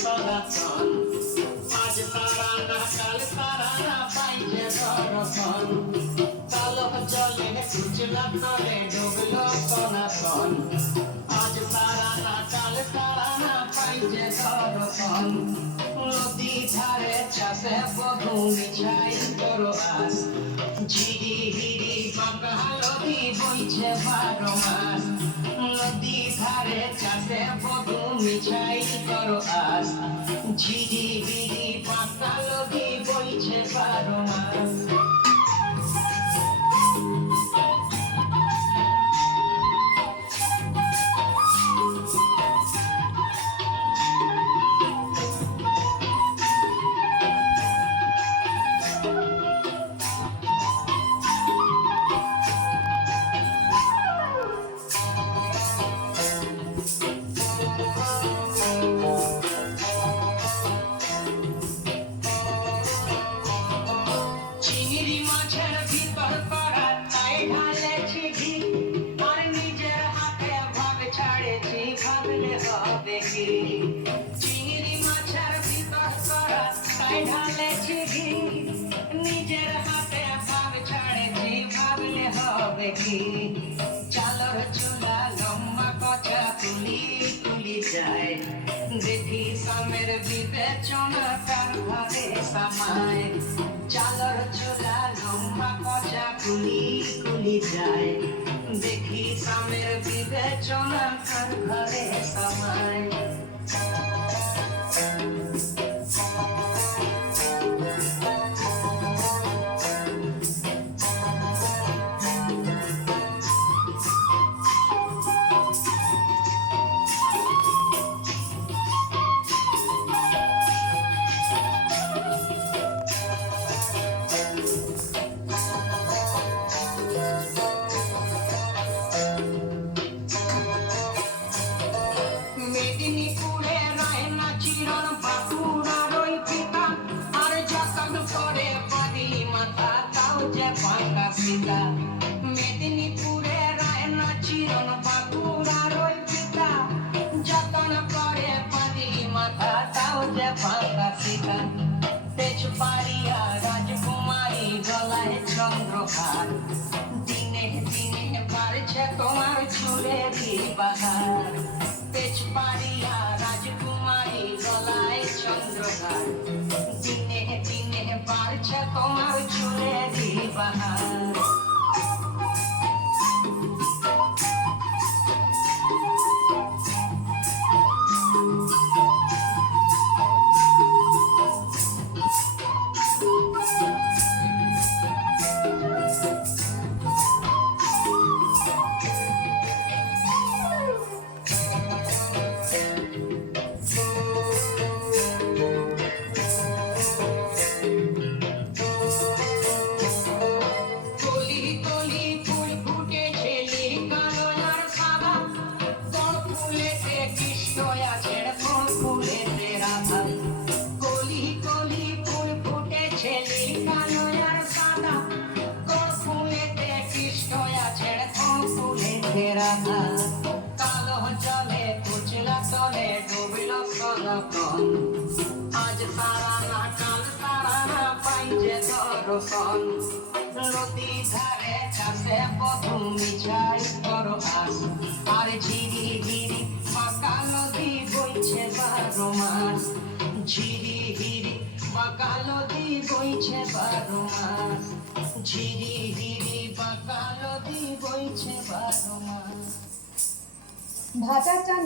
সনাতন আজ তারা না কাল তারা না পাইছে দর্শন কালো জলে কুচলা তলে ডুবলো সনাতন আজ তারা না কাল তারা না পাইছে দর্শন নদী ধারে চাষে বধু মিছাই করো আস ঝিরি হিরি বাঁকা নদী বইছে 12 মাস নদী ধারে চাষে বধু মিছাই করো আস ঝিরি হিরি বাঁকা নদী বইছে 12 মাস চিংড়ি মাছের ভিতর করা তাই ঢালেছি ঘি নিজের হাতে ভাব ছাড়েছি ভাবলে হবে কি চালর চুলা লম্বা কচা তুলি তুলি যায় দেখি সামের বিবেচনা তার ঘরে সামায় চালর চুলা লম্বা কচা তুলি তুলি যায় দেখি সামের বিবেচনা তার ঘরে সামায় মেদিনীপুরে রায়না চিরন বাঁকুড়ার ওই পিতা আর যতন করে পারি মাথা তাও যে পাকা সীতা মেদিনীপুরে রায়না চিরন বাঁকুড়ার ওই পিতা যতন করে পারি মাথা তাও যে পাকা সীতা তেজপাড়িয়া রাজকুমারী গলায় চন্দ্রহার দিনে দিনে বাড়ছে তোমার চুলেরই বাহার তেজপাড়িয়া রাজকুমারী গলায় চন্দ্রহার দিনে দিনে বাড়ছে তোমার চুলেরই বাহার কালো জলে কুচলা তলে ডুবলো সনাতন আজ তারা না কাল তারা না পাইছে দর্শন নদী ধারে চাষে বধু মিছাই করো আস আর ঝিরি হিরি বাঁকা নদী বইছে 12 মাস ঝিরি হিরি বাঁকা নদী বইছে 12 মাস ঝিরি হিরি বাঁকা নদী বইছে 12 মাস। ভাষা